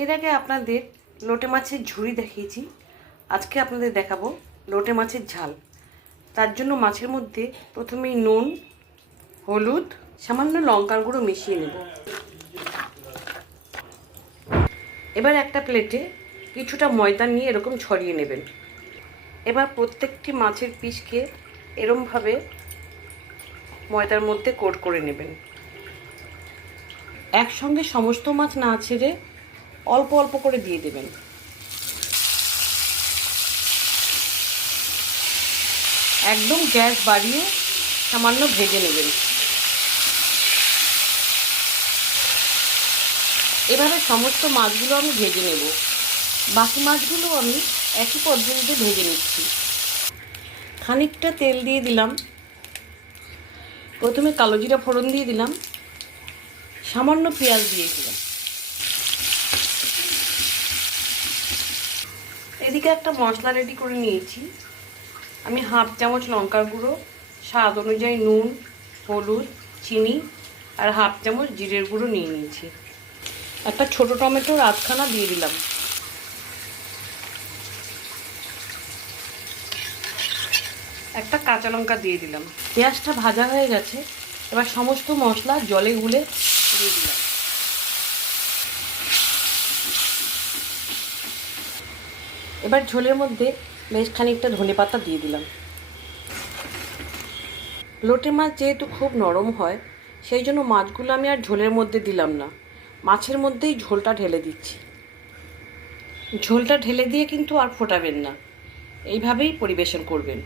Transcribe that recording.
এর আগে আপনাদের লোটে মাছের ঝুড়ি দেখিয়েছি। আজকে আপনাদের দেখাবো লোটে মাছের ঝাল। তার জন্য মাছের মধ্যে প্রথমেই নুন, হলুদ, সামান্য লঙ্কার গুঁড়ো মিশিয়ে নেব। এবার একটা প্লেটে কিছুটা ময়দা নিয়ে এরকম ছড়িয়ে নেবেন। এবার প্রত্যেকটি মাছের পিসকে এরমভাবে ময়দার মধ্যে কোট করে নেবেন। একসঙ্গে সমস্ত মাছ না ছেড়ে অল্প অল্প করে দিয়ে দেবেন। একদম গ্যাস বাড়িয়ে সামান্য ভেজে নেবেন। এভাবে সমস্ত মাছগুলো আমি ভেজে নেব। বাকি মাছগুলো আমি একই পদ্ধতিতে ভেজে নিচ্ছি। খানিকটা তেল দিয়ে দিলাম। প্রথমে কালো জিরা ফোড়ন দিয়ে দিলাম, সামান্য পেঁয়াজ দিয়েছিলাম। এদিকে একটা মশলা রেডি করে নিয়েছি। আমি হাফ চামচ লঙ্কার গুঁড়ো, স্বাদ অনুযায়ী নুন, হলুদ, চিনি আর হাফ চামচ জিরের গুঁড়ো নিয়ে নিয়েছি। একটা ছোট টমেটোর আধখানা দিয়ে দিলাম। একটা কাঁচা লঙ্কা দিয়ে দিলাম। পেঁয়াজটা ভাজা হয়ে গেছে। এবার সমস্ত মশলা জলে গুলে দিয়ে দিলাম। এবার ঝোলের মধ্যে বেশ খানিকটা ধনেপাতা দিয়ে দিলাম। লোটে মাছ যেহেতু খুব নরম হয়, সেই জন্য মাছগুলো আমি আর ঝোলের মধ্যে দিলাম না, মাছের মধ্যেই ঝোলটা ঢেলে দিচ্ছি। ঝোলটা ঢেলে দিয়ে কিন্তু আর ফোটাবেন না, এইভাবেই পরিবেশন করবেন।